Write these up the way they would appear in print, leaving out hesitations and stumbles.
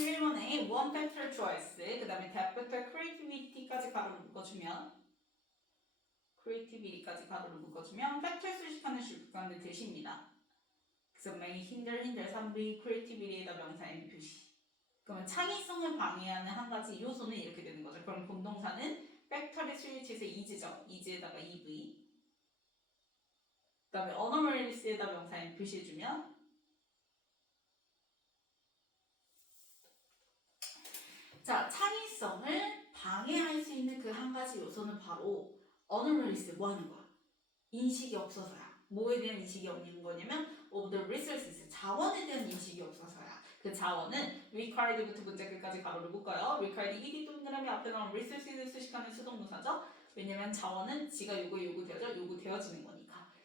31번에 one factor choice, 그 다음에 대학부터 creativity까지 가로를 묶어주면 creativity까지 가로를 묶어주면 factor 수식하는 주관을 대시입니다. 그래서 may hinder 3비 creativity에다 명사 n 표시. 그러면 창의성을 방해하는 한 가지 요소는 이렇게 되는 거죠. 그럼 본동사는 factor의 수일치에서 is죠. is에다가 ev. 그 다음에 anomalies에다 명사 n 표시해주면 자, 창의성을 방해할 수 있는 그 한 가지 요소는 바로 anomalies, 뭐 하는 거야? 인식이 없어서야. 뭐에 대한 인식이 없는 거냐면 of the resources, 자원에 대한 인식이 없어서야. 그 자원은 required부터 문제 끝까지 가로를 묶어요. required ed 동그라미 앞에 나온 resources 수식하는 수동동사죠. 왜냐면 자원은 지가 요구되어지는 거니까.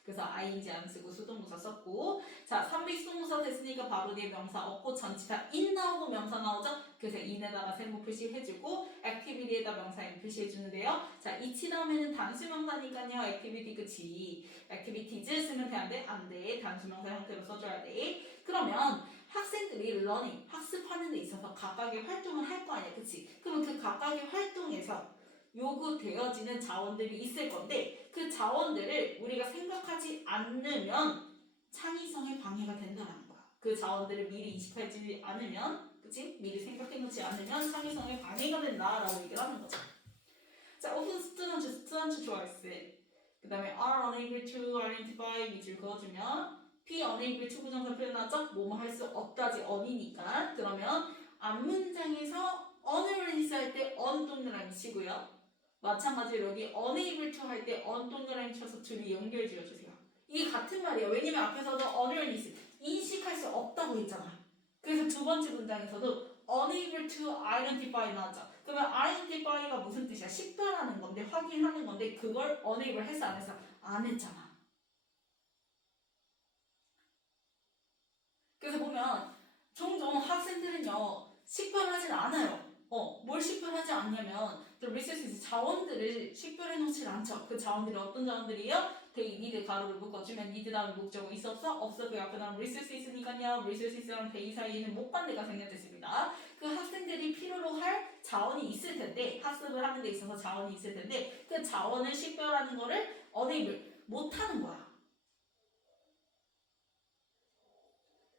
그래서 ing 안 쓰고 수동동사 썼고, 자 3비 수동동사 됐으니까 바로 뒤에 명사 없고 전치사 in 나오고 명사 나오죠. 그래서 in에다가 세모 표시해주고 activity에다 명사 in 표시해주는데요. 자 이치 다음에는 단수명사니까요. activity 그치. activities 쓰면 돼 안 돼? 안 돼. 단수명사 형태로 써줘야 돼. 그러면 학생들이 learning, 학습하는 데 있어서 각각의 활동을 할 거 아니야. 그치? 그러면 그 각각의 활동에서 요구되어지는 자원들이 있을 건데 그 자원들을 우리가 생각하지 않으면 창의성에 방해가 된다는 거야. 그 자원들을 미리 인식하지 않으면, 그치? 미리 생각해놓지 않으면 창의성에 방해가 된다라고 얘기를 하는 거죠. 자, often student choice. 그 다음에 are unable to identify 밑줄 그어주면 be unable to 부정사 표현 나왔죠? 뭐뭐 할 수 없다지 on이니까. 그러면 앞문장에서 unable 할 때 on 동그라미 치고요. 마찬가지로 여기 unable to 할 때 on 동그라미 쳐서 둘이 연결 지어주세요. 이게 같은 말이에요. 왜냐면 앞에서도 unawareness, 인식할 수 없다고 했잖아. 그래서 두 번째 문장에서도 unable to identify 나왔죠. 그러면 identify가 무슨 뜻이야? 식별하는 건데, 확인하는 건데 그걸 unable 했어 안 했어? 안 했잖아. 그래서 보면 종종 학생들은요 식별하진 않아요. 뭘 식별하지 않냐면 the resources, 자원들을 식별해 놓질 않죠. 그 자원들이 어떤 자원들이에요? they need 가로를 묶어주면 need 다음에 목적어 있어 없어? 없어. 그 앞에 나온 resources니까요. resources랑 they 사이에는 목반대가 생략됐습니다. 그 학생들이 필요로 할 자원이 있을 텐데 학습을 하는 데 있어서 자원이 있을 텐데 그 자원을 식별하는 거를 unable, 못하는 거야.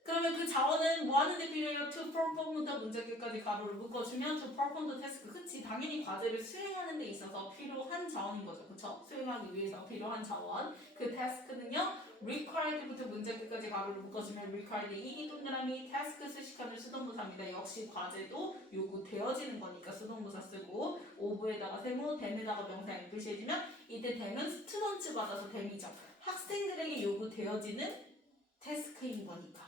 그러면 그 자원은 뭐 하는 데 필요해요? to perform the 문제 끝까지 가로를 묶어주면 to perform the task. 그치? 당연히 과제를 수행하는 데 있어서 필요한 자원인 거죠. 그쵸? 수행하기 위해서 필요한 자원. 그 task는요, required부터 문제 끝까지 가로를 묶어주면 required 이기 동그라미 task 수식하는 수동부사입니다. 역시 과제도 요구되어지는 거니까 수동부사 쓰고 of에다가 세모, them에다가 명사를 표시해주면 이때 them은 students 받아서 them이죠. 학생들에게 요구되어지는 태스크인 거니까.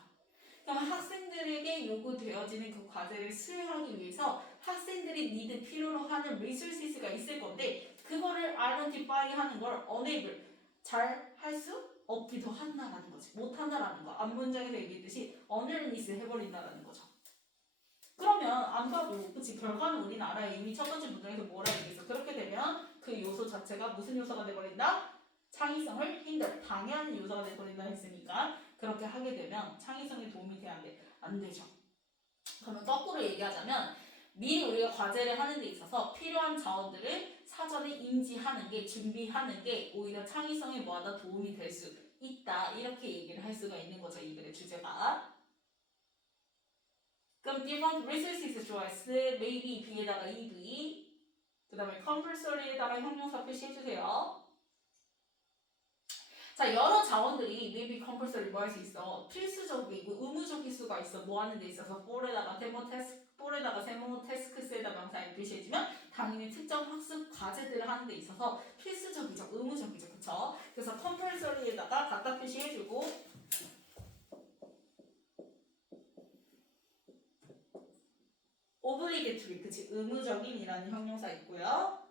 그럼 학생들에게 요구되어지는 그 과제를 수행하기 위해서 학생들이 need 필요로 하는 resources가 있을 건데 그거를 identify 하는 걸 unable, 잘 할 수 없기도 한다라는 거지. 못한다라는 거. 앞문장에서 얘기했듯이 unearnest 해버린다라는 거죠. 그러면 안 봐도 그치 결과는 우리는 알아요. 이미 첫 번째 문장에서 뭐라 얘기했어. 그렇게 되면 그 요소 자체가 무슨 요소가 돼버린다? 창의성을 hinder, 방해하는 요소가 돼버린다 했으니까 그렇게 하게 되면 창의성에 도움이 돼야 안 돼? 안 되죠. 그러면 거꾸로 얘기하자면 미리 우리가 과제를 하는 데 있어서 필요한 자원들을 사전에 인지하는 게, 준비하는 게 오히려 창의성에 뭐하다 도움이 될 수 있다. 이렇게 얘기를 할 수가 있는 거죠. 이 글의 주제가. 그럼 different resources choice, maybe B에다가 EV, 그 다음에 compulsory에다가 형용사 표시해주세요. 자, 여러 자원들이 maybe compulsory 뭐 할 수 있어? 필수적이고 의무적일 수가 있어. 뭐 하는 데 있어서 for에다가 세모 태스크스에다 명사에 표시해주면 당연히 특정 학습 과제들을 하는 데 있어서 필수적이죠. 의무적이죠. 그쵸? 그래서 compulsory에다가 갖다 표시해주고 obligatory, 그치? 의무적인이라는 형용사 있고요.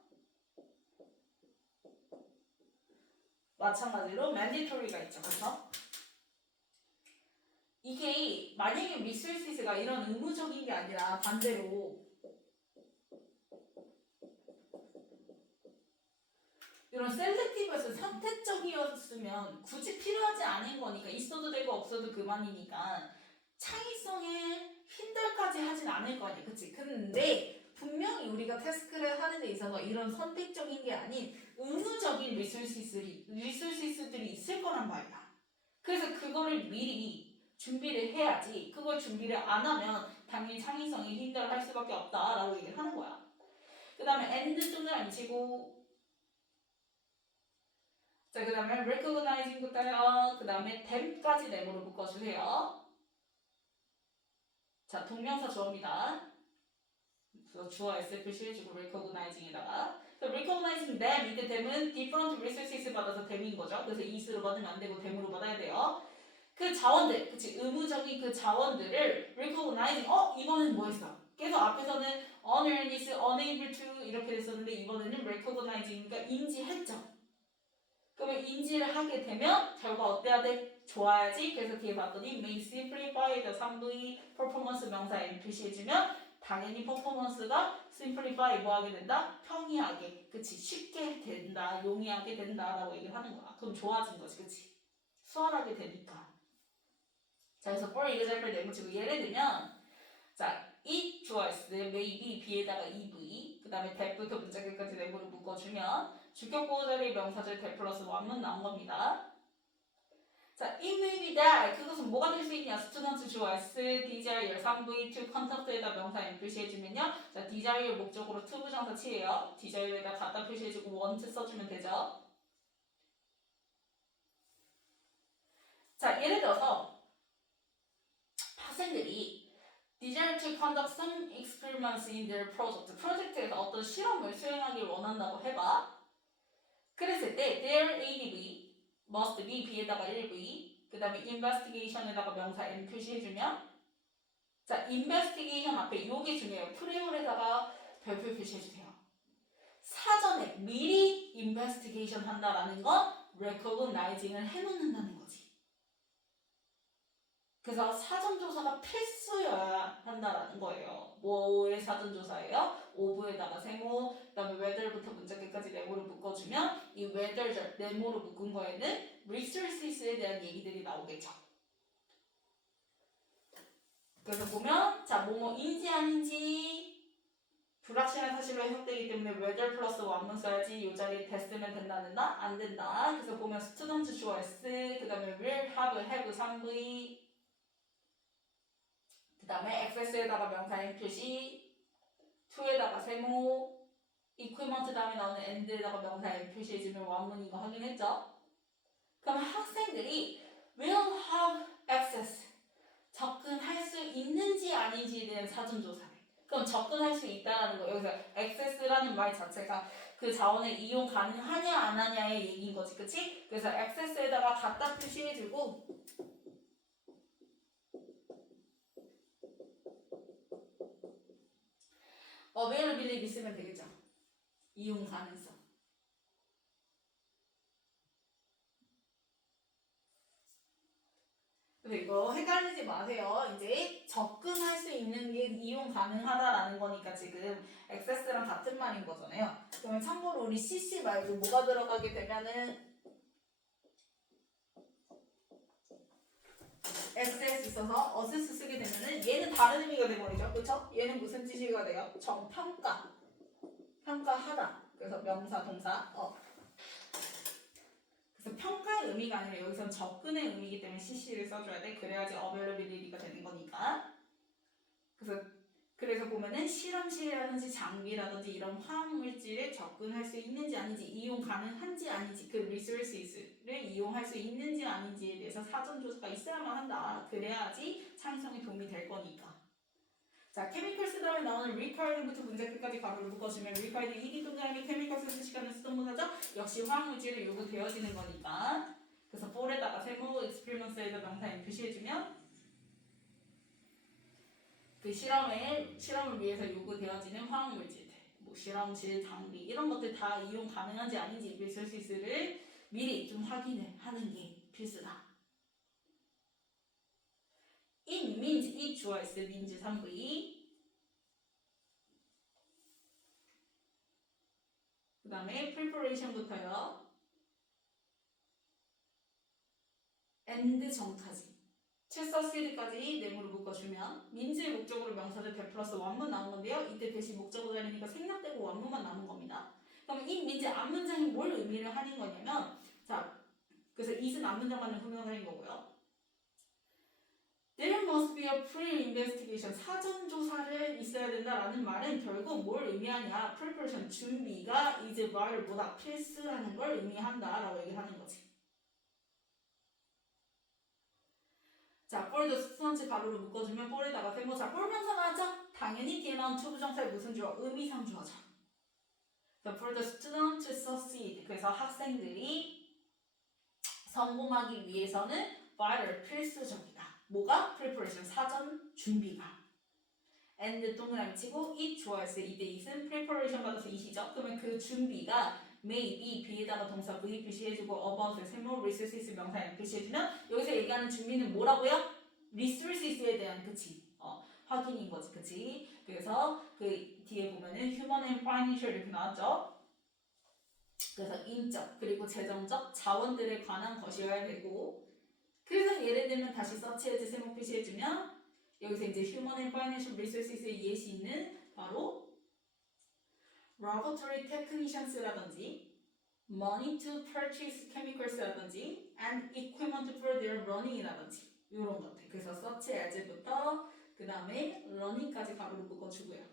마찬가지로 mandatory가 있죠. 그래서 이게 만약에 resources가 이런 의무적인 게 아니라 반대로 이런 셀렉티브에서 선택적이었으면 굳이 필요하지 않은 거니까 있어도 되고 없어도 그만이니까 창의성에 힌들까지 하진 않을 않을 거 아니야, 그치? 근데 분명히 우리가 태스크를 하는 데 있어서 이런 선택적인 게 아닌 의무적인 리소시스들이 있을 거란 말이야. 그래서 그거를 미리 준비를 해야지. 그걸 준비를 안 하면 당연히 창의성이 힘들어할 수밖에 없다라고 얘기를 하는 거야. 그 다음에 and 또는 안 치고, 자, 그 다음에 recognizing부터요. 그 다음에 them까지 네모로 묶어주세요. 자, 동명사 주어입니다. 그래서 주어 S 표시해주고 recognizing에다가 recognizing them, 이때 them은 different resources 받아서 them인 거죠. 그래서 is로 받으면 안 되고 them으로 받아야 돼요. 그 자원들, 그치, 의무적인 그 자원들을 recognizing, 이거는 뭐 했어? 계속 앞에서는 unearned, unable to 이렇게 됐었는데 이번에는 recognizing이니까 인지했죠. 그러면 인지를 하게 되면 결과 어때야 돼? 좋아야지. 그래서 뒤에 봤더니 may simplify the 3V performance 명사 M 표시해주면 당연히 퍼포먼스가 simplify 뭐 하게 된다? 평이하게, 그치, 쉽게 된다, 용이하게 된다라고 얘기를 하는 거야. 그럼 좋아진 거지, 그치? 수월하게 되니까. 자, 그래서 for example 네모치고 예를 들면, 자, it 주어였을 때 maybe B에다가 EV, 그 다음에 that부터 문자계까지 네모를 묶어주면 주격 보호자리 명사절 that 플러스 1문 나온 겁니다. 자, it may be that, 그것은 뭐가 될 수 있냐? student 주어였을 desire 3V to contact에다 명사 M 표시해주면요. 자, desire 목적으로 to 부정사 치예요. desire에다 갖다 표시해주고 want 써주면 되죠. 자, 예를 들어서 학생들이 desire to conduct some experiments in their project. 프로젝트에서 어떤 실험을 수행하길 원한다고 해봐. 그랬을 때 their ADV must be B에다가 1V, 그 다음에 investigation에다가 명사 M 표시해주면, 자, investigation 앞에 요게 중요해요. 프레올에다가 별표 표시해주세요. 사전에 미리 investigation 한다라는 건 recognizing을 해놓는다는 거지. 그래서 사전조사가 필수여야 한다라는 거예요. 뭐의 사전조사예요? 오브에다가 세모, 그 다음에 whether부터 문자계까지 네모로 묶어주면 이 whether 네모로 묶은 거에는 resources에 대한 얘기들이 나오겠죠. 그래서 보면 자, 뭐뭐인지 아닌지 불확실한 사실로 해석되기 때문에 whether 플러스 1문 써야지. 이 자리에 됐으면 된다, 된다? 안 된다. 그래서 보면 student 주어 S, 그 다음에 will, have 3V, 그 다음에 access에다가 명사 M 표시, to에다가 세모, equipment 다음에 나오는 and에다가 명사 M 표시해주면 원문인 거 확인했죠? 그럼 학생들이 will have access, 접근할 수 있는지 아닌지에 대한 사전조사래. 그럼 접근할 수 있다라는 거, 여기서 access라는 말 자체가 그 자원을 이용 가능하냐 안 하냐의 얘기인 거지, 그치? 그래서 access에다가 갖다 표시해주고 availability 쓰면 되겠죠. 이용 가능성. 그리고 헷갈리지 마세요. 이제 접근할 수 있는 게 이용 가능하다라는 거니까 지금 access랑 같은 말인 거잖아요. 그러면 참고로 우리 CC 말고 뭐가 들어가게 되면은 access 있어서 assess 쓰게 되면은 얘는 다른 의미가 돼버리죠. 그쵸? 얘는 무슨 뜻이가 돼요? 정평가. 평가하다. 그래서 명사, 동사. 그래서 평가의 의미가 아니라 여기서는 접근의 의미이기 때문에 CC를 써줘야 돼. 그래야지 availability가 되는 거니까. 그래서 보면은 실험실이라든지 장비라든지 이런 화학물질에 접근할 수 있는지 아닌지, 이용 가능한지 아닌지, 그 resources를 이용할 수 있는지 아닌지에 대해서 사전조사가 있어야만 한다. 그래야지 창의성에 도움이 될 거니까. 자, chemicals 다음에 나오는 required부터 문제 끝까지 가로를 묶어주면 required 이기 동작이 chemicals 수식하는 수동문사죠. 역시 화학물질이 요구되어지는 거니까. 그래서 for에다가 세모, experiments에다 명사 M 표시해주면 그 실험을 위해서 요구되어지는 화학물질, 뭐 실험실, 장비 이런 것들 다 이용 가능한지 아닌지 resources를 미리 좀 확인을 하는 게 필수다. it means, it 주어 S means 3V. 그 다음에 preparation부터요. and 전까지. succeed까지 네모를 묶어주면 민지의 목적으로 명사절 대 플러스 원문 나온 건데요. 이때 대시 목적어 자리니까 생략되고 원문만 남은 겁니다. 그럼 이 민지 앞문장이 뭘 의미를 하는 거냐면 자, 그래서 it은 앞문장만은 분명사인 거고요. There must be a pre-investigation. 사전 조사를 있어야 된다라는 말은 결국 뭘 의미하냐? preparation, 준비가 is vital, 보다 필수라는 걸 의미한다라고 얘기하는 거지. 자, for the student 가로로 묶어주면 for에다가 세모자 for 명사 나왔죠? 당연히 뒤에 나온 to 부정사의 무슨 주어? 의미상주어죠. for the student to succeed. 그래서 학생들이 성공하기 위해서는 vital, 필수적이다. 뭐가? preparation, 사전 준비가. and 동그라미 치고 it 좋아했어요. 이때 it은 preparation 받아서 it이죠. 그러면 그 준비가 may, be, be에다가 동사 v 표시해주고 about에 세모 resources 명사에 표시해주면 여기서 얘기하는 준비는 뭐라고요? resources에 대한 그치? 확인인 거지, 그치? 그래서 그 뒤에 보면은 human and financial 이렇게 나왔죠? 그래서 인적 그리고 재정적 자원들에 관한 것이어야 되고 그래서 예를 들면 다시 search해서 세모 표시해주면 여기서 이제 human and financial resources의 예시는 바로 laboratory technicians라든지 money to purchase chemicals라든지 and equipment for their running이라든지 이런 것들. 그래서 search as부터 그 다음에 running까지 가로로 묶어주고요.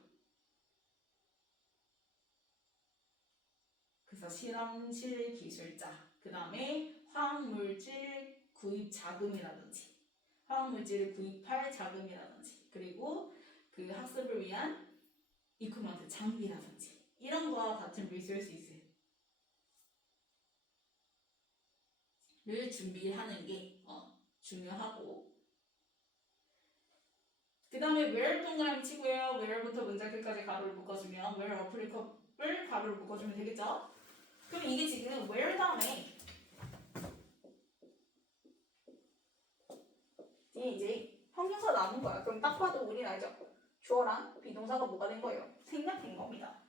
그래서 실험실 기술자, 그 다음에 화학물질 구입 자금이라든지 화학물질을 구입할 자금이라든지 그리고 그 학습을 위한 equipment 장비라든지 이런 거와 같은 resources를 준비하는 게 중요하고 그 다음에 where 동그라미 치고요. where부터 문장 끝까지 가로를 묶어주면 where applicable 가로를 묶어주면 되겠죠? 그럼 이게 지금 where 다음에 이제 형용사 남은 거야. 그럼 딱 봐도 우린 알죠? 주어랑 비동사가 뭐가 된 거예요? 생략된 겁니다.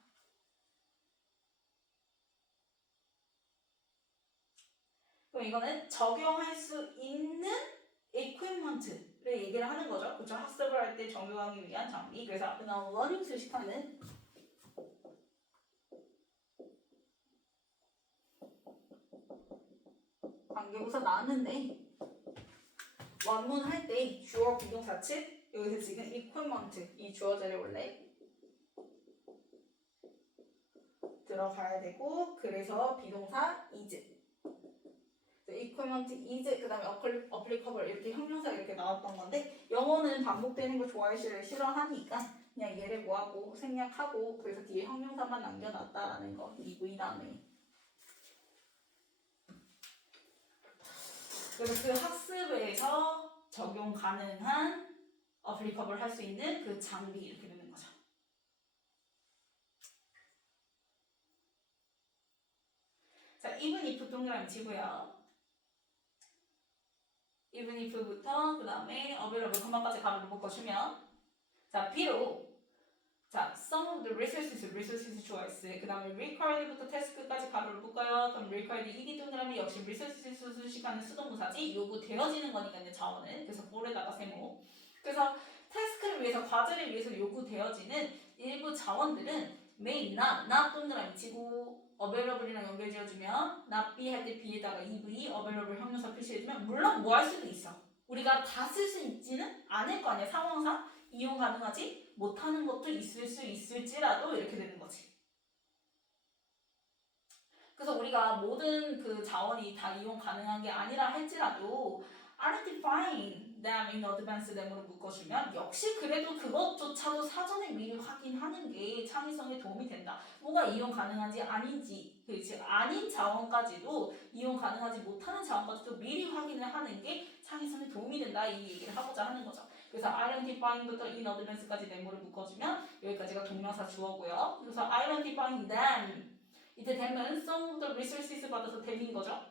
그럼 이거는 적용할 수 있는 equipment를 얘기를 하는 거죠. 그렇죠? 학습을 할 때 적용하기 위한 장비. 그래서 앞에 나온 learning 수식하는 관계부사 나왔는데 원문 할 때 주어 비동사 측 여기서 지금 equipment 이 주어 자리 원래 들어가야 되고 그래서 비동사 is equipment is 그 다음에 applicable 이렇게 형용사 이렇게 나왔던 건데 영어는 반복되는 거 싫어하니까 그냥 얘를 뭐하고 생략하고 그래서 뒤에 형용사만 남겨놨다라는 거 EV 다음에 그래서 그 학습에서 적용 가능한 applicable 할 수 있는 그 장비 이렇게 되는 거죠. 자, even if 동그라미 치고요. even if부터 그 다음에 available 그만까지 가로를 묶어주면 자, 비록 자, some of the resources choice 그 다음에 required부터 task까지 가로를 묶어요. 그럼 required 이기 동그라미 역시 resources 수식하는 수동부사지 요구되어지는 거니까요. 자원은 그래서 for에다가 세모 그래서 task를 위해서 과제를 위해서 요구되어지는 일부 자원들은 may not 동그라미 치고 available이랑 연결 지어주면 not be 할 때 be에다가 ev available 형용사 표시해주면 물론 뭐 할 수도 있어. 우리가 다 쓸 수 있지는 않을 거 아니야. 상황상 이용 가능하지 못하는 것도 있을 수 있을지라도 이렇게 되는 거지. 그래서 우리가 모든 그 자원이 다 이용 가능한 게 아니라 할지라도 identifying them in advance them으로 묶어주면 역시 그래도 그것조차도 사전에 미리 확인하는 게 창의성에 도움이 된다. 뭐가 이용 가능한지 아닌지 즉 아닌 자원까지도 이용 가능하지 못하는 자원까지도 미리 확인을 하는 게 창의성에 도움이 된다 이 얘기를 하고자 하는 거죠. 그래서 identifying부터 in advance까지 them으로 묶어주면 여기까지가 동명사 주어고요. 그래서 identifying them 이때 them은 some of the resources 받아서 them인 거죠.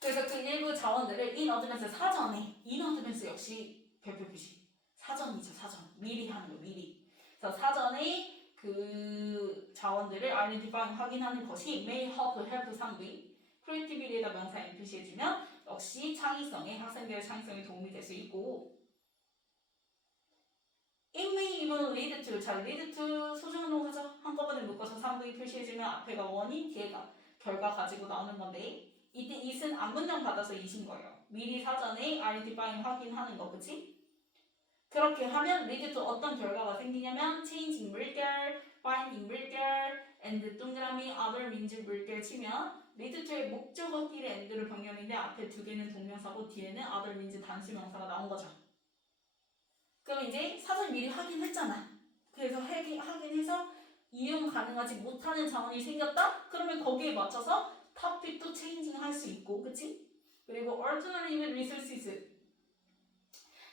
그래서 그 일부 자원들을 in advance 사전에 in advance 역시 별표 표시 사전이죠. 사전 미리 하는 거 미리. 그래서 사전에 그 자원들을 identify 확인하는 것이 may help 상비 creativity에다 명사 표시해주면 역시 창의성에 학생들의 창의성에 도움이 될 수 있고 It may even lead to. 자, lead to 소중한 동사죠. 한꺼번에 묶어서 쌍둥이 표시해주면 앞에가 원인, 뒤에가 결과 가지고 나오는 건데 이때 it은 앞문장 받아서 it인 거예요. 미리 사전에 identify 확인하는 거, 그치? 그렇게 하면 lead to 어떤 결과가 생기냐면 changing 물결, finding 물결, and 동그라미 other means 물결 치면 lead to의 목적어 끼리 and를 병렬인데 앞에 두 개는 동명사고 뒤에는 other means 단수명사가 나온 거죠. 그럼 이제 사전 미리 확인했잖아. 그래서 확인해서 이용 가능하지 못하는 자원이 생겼다? 그러면 거기에 맞춰서 to픽도 체인징 할 수 있고, 그치? 그리고 alternative resources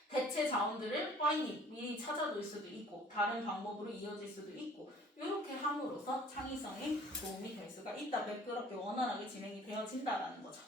대체 자원들을 finding 미리 찾아놓을 수도 있고 다른 방법으로 이어질 수도 있고 이렇게 함으로써 창의성에 도움이 될 수가 있다. 매끄럽게 원활하게 진행이 되어진다라는 거죠.